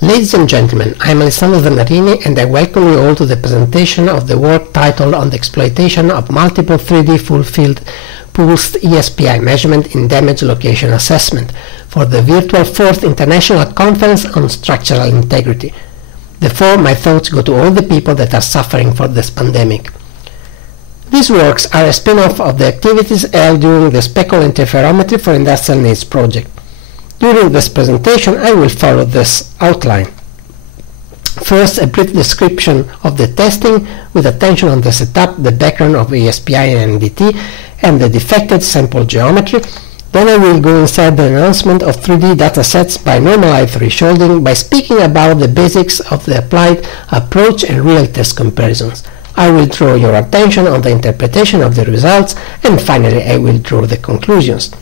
Ladies and gentlemen, I am Alessandro Zanarini and I welcome you all to the presentation of the work titled on the exploitation of multiple 3D full-field pulsed ESPI measurement in damage location assessment for the virtual 4th International Conference on Structural Integrity. Therefore, my thoughts go to all the people that are suffering for this pandemic. These works are a spin-off of the activities held during the speckle interferometry for industrial needs project. During this presentation, I will follow this outline. First, a brief description of the testing with attention on the setup, the background of ESPI and NDT, and the defected sample geometry. Then I will go inside the announcement of 3D datasets by normalized thresholding by speaking about the basics of the applied approach and real test comparisons. I will draw your attention on the interpretation of the results, and finally I will draw the conclusions.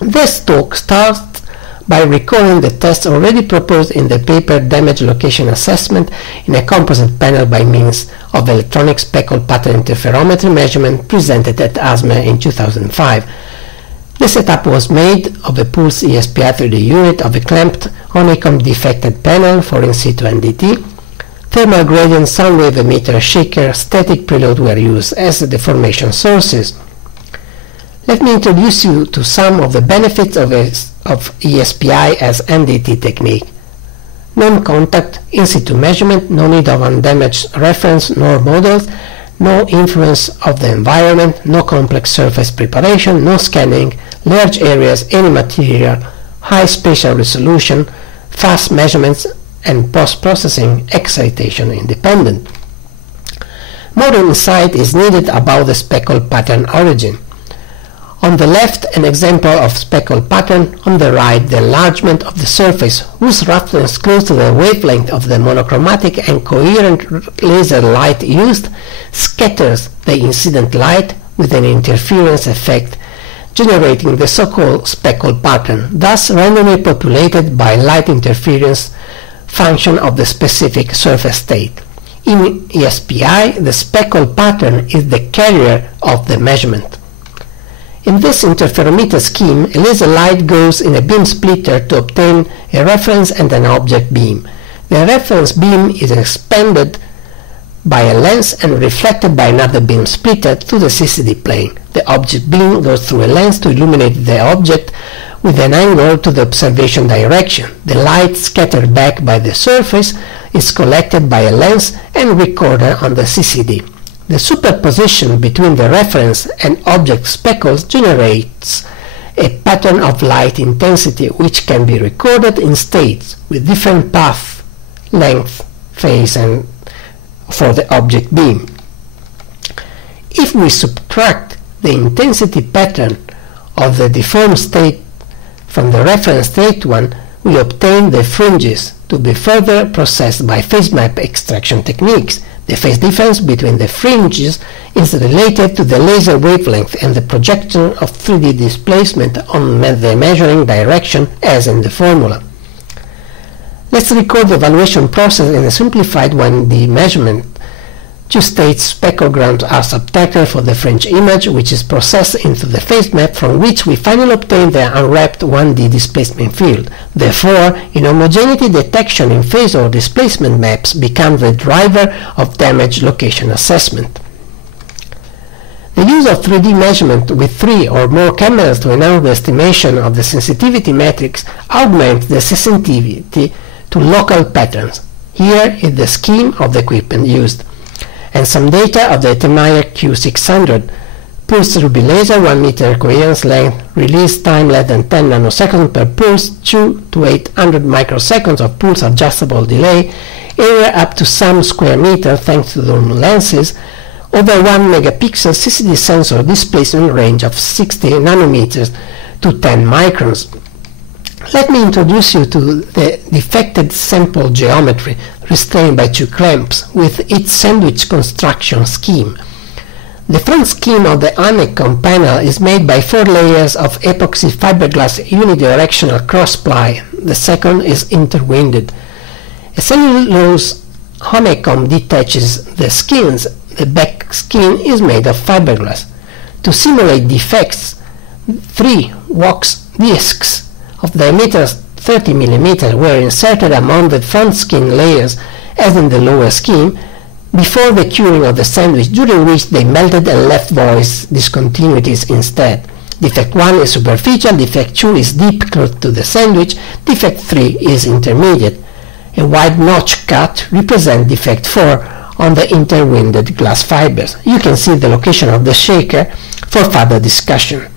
This talk starts by recalling the tests already proposed in the paper Damage Location Assessment in a composite panel by means of electronic speckle pattern interferometry measurement presented at ASME in 2005. The setup was made of a pulse ESPI 3D unit of a clamped honeycomb defected panel for in situ NDT. Thermal gradient sound wave emitter shaker static preload were used as the deformation sources. Let me introduce you to some of the benefits of ESPI as NDT technique. Non-contact, in-situ measurement, no need of undamaged reference nor models, no influence of the environment, no complex surface preparation, no scanning, large areas, any material, high spatial resolution, fast measurements, and post-processing excitation independent. More insight is needed about the speckle pattern origin. On the left, an example of speckle pattern, on the right, the enlargement of the surface, whose roughness close to the wavelength of the monochromatic and coherent laser light used scatters the incident light with an interference effect, generating the so-called speckle pattern, thus randomly populated by light interference function of the specific surface state. In ESPI, the speckle pattern is the carrier of the measurement. In this interferometer scheme, a laser light goes in a beam splitter to obtain a reference and an object beam. The reference beam is expanded by a lens and reflected by another beam splitter to the CCD plane. The object beam goes through a lens to illuminate the object with an angle to the observation direction. The light scattered back by the surface is collected by a lens and recorded on the CCD. The superposition between the reference and object speckles generates a pattern of light intensity which can be recorded in states with different path, length, phase, and for the object beam. If we subtract the intensity pattern of the deformed state from the reference state one, we obtain the fringes to be further processed by phase map extraction techniques. The phase difference between the fringes is related to the laser wavelength and the projection of 3D displacement on the measuring direction as in the formula. Let's record the evaluation process in a simplified 1D measurement. Two states spectrograms are subtracted for the fringe image, which is processed into the phase map from which we finally obtain the unwrapped 1D displacement field. Therefore, inhomogeneity detection in phase or displacement maps becomes the driver of damage location assessment. The use of 3D measurement with 3 or more cameras to enhance the estimation of the sensitivity metrics augments the sensitivity to local patterns. Here is the scheme of the equipment used, and some data of the Temeyer Q600. Pulse ruby laser, 1 meter coherence length, release time less than 10 nanoseconds per pulse, 2 to 800 microseconds of pulse adjustable delay, area up to some square meter thanks to the lenses, over 1 megapixel CCD sensor displacement range of 60 nanometers to 10 microns. Let me introduce you to the defected sample geometry restrained by 2 clamps with its sandwich construction scheme. The front scheme of the honeycomb panel is made by 4 layers of epoxy fiberglass unidirectional cross-ply. The second is interwinded. A cellulose honeycomb detaches the skins. The back skin is made of fiberglass. To simulate defects, 3 wax discs of diameter 30 mm were inserted among the front skin layers as in the lower scheme before the curing of the sandwich, during which they melted and left voids discontinuities instead. Defect 1 is superficial, defect 2 is deep close to the sandwich, defect 3 is intermediate. A wide notch cut represents defect 4 on the interwinded glass fibers. You can see the location of the shaker for further discussion.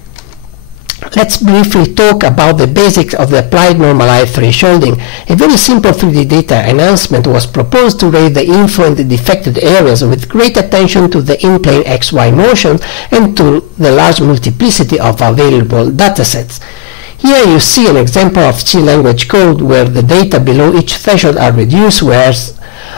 Let's briefly talk about the basics of the applied normalized thresholding. A very simple 3D data enhancement was proposed to raise the info in the defected areas with great attention to the in-plane XY motion and to the large multiplicity of available datasets. Here you see an example of C language code where the data below each threshold are reduced, whereas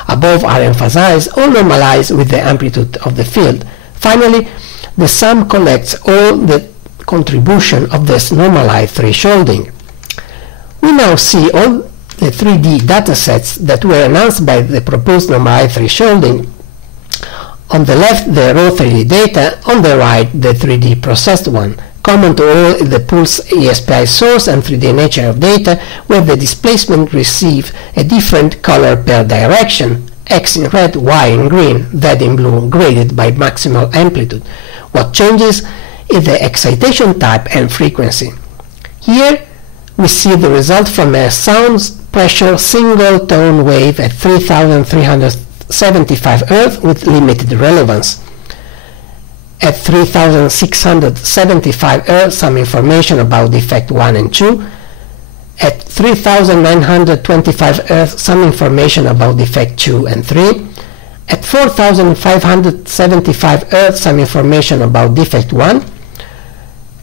above are emphasized, all normalized with the amplitude of the field. Finally, the sum collects all the contribution of this normalized thresholding. We now see all the 3D datasets that were enhanced by the proposed normalized thresholding. On the left, the raw 3D data, on the right, the 3D processed one. Common to all is the pulse ESPI source and 3D nature of data, where the displacement receives a different color per direction, X in red, Y in green, Z in blue, graded by maximal amplitude. What changes is the excitation type and frequency. Here we see the result from a sound pressure single tone wave at 3375 Hz with limited relevance. At 3675 Hz, some information about defect 1 and 2. At 3925 Hz, some information about defect 2 and 3. At 4575 Hz, some information about defect 1.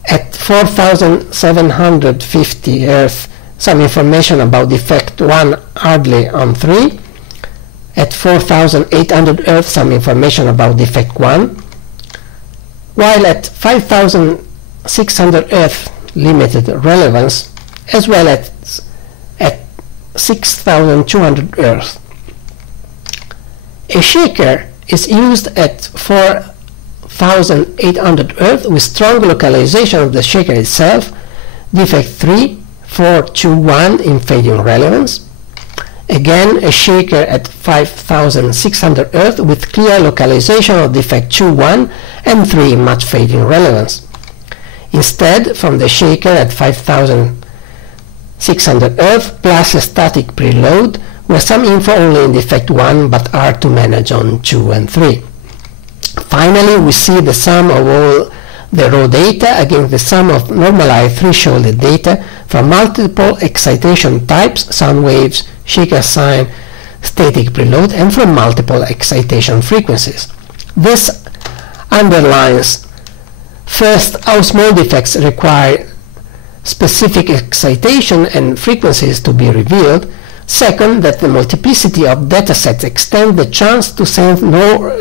At 4750 Hz, some information about defect 1 hardly on 3. At 4800 Hz, some information about defect 1. While at 5600 Hz, limited relevance, as well as at 6200 Hz. A shaker is used at 4800 Hz with strong localization of the shaker itself, defect 3, 4, 2, 1 in fading relevance. Again, a shaker at 5600 Hz with clear localization of defect 2, 1 and 3 in much fading relevance. Instead, from the shaker at 5600 Hz plus a static preload, where some info only in defect 1 but hard to manage on 2 and 3. Finally, we see the sum of all the raw data against the sum of normalized thresholded data from multiple excitation types, sound waves, shaker sign, static preload, and from multiple excitation frequencies. This underlines, first, how small defects require specific excitation and frequencies to be revealed. Second, that the multiplicity of datasets extends the chance to sense more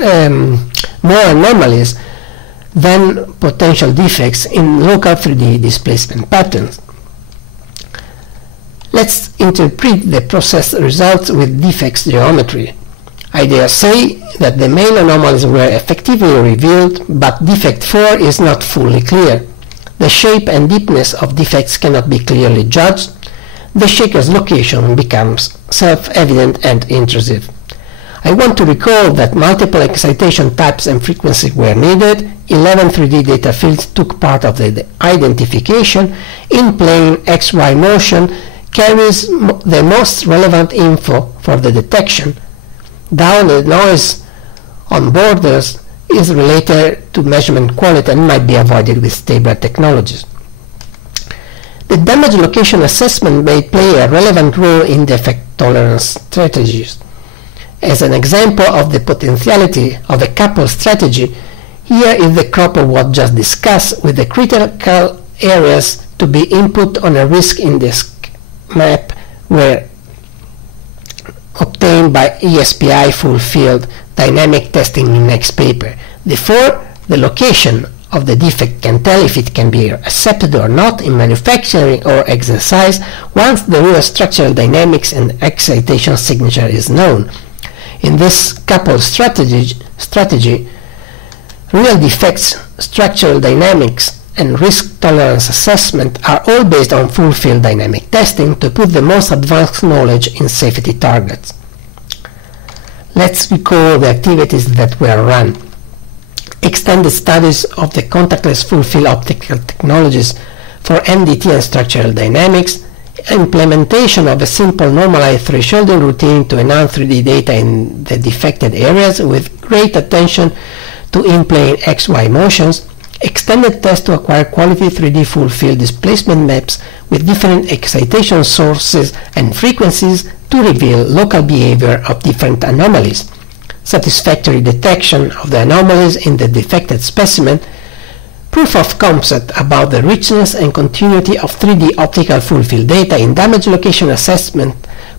anomalies than potential defects in local 3D displacement patterns. Let's interpret the process results with defects geometry. I dare say that the main anomalies were effectively revealed, but defect 4 is not fully clear. The shape and deepness of defects cannot be clearly judged. The shaker's location becomes self-evident and intrusive. I want to recall that multiple excitation types and frequencies were needed. 11 3D data fields took part of the identification. In-plane XY motion carries the most relevant info for the detection. Down the noise on borders is related to measurement quality and might be avoided with stable technologies. The damage location assessment may play a relevant role in defect tolerance strategies. As an example of the potentiality of a coupled strategy, here is the crop of what just discussed, with the critical areas to be input on a risk index map were obtained by ESPI full field dynamic testing in next paper. Therefore, the location of the defect can tell if it can be accepted or not in manufacturing or exercise once the real structural dynamics and excitation signature is known. In this coupled strategy, real defects, structural dynamics, and risk tolerance assessment are all based on full field dynamic testing to put the most advanced knowledge in safety targets. Let's recall the activities that were run. Extended studies of the contactless full field optical technologies for NDT and structural dynamics, implementation of a simple normalized thresholding routine to enhance 3D data in the defected areas with great attention to in-plane XY motions, extended tests to acquire quality 3D full field displacement maps with different excitation sources and frequencies to reveal local behavior of different anomalies, satisfactory detection of the anomalies in the defected specimen, proof of concept about the richness and continuity of 3D optical full field data in damage location assessment,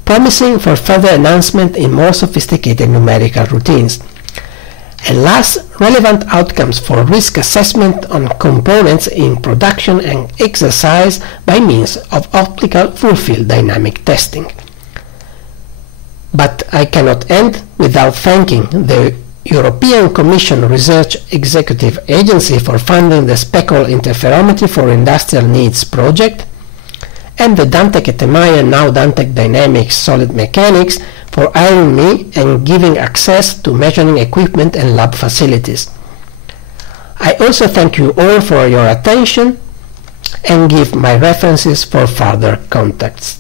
promising for further enhancement in more sophisticated numerical routines. And last, relevant outcomes for risk assessment on components in production and exercise by means of optical full field dynamic testing. But I cannot end without thanking the European Commission Research Executive Agency for funding the Speckle Interferometry for Industrial Needs project, and the Dantec Etemeyer, now Dantec Dynamics Solid Mechanics, for hiring me and giving access to measuring equipment and lab facilities. I also thank you all for your attention and give my references for further contacts.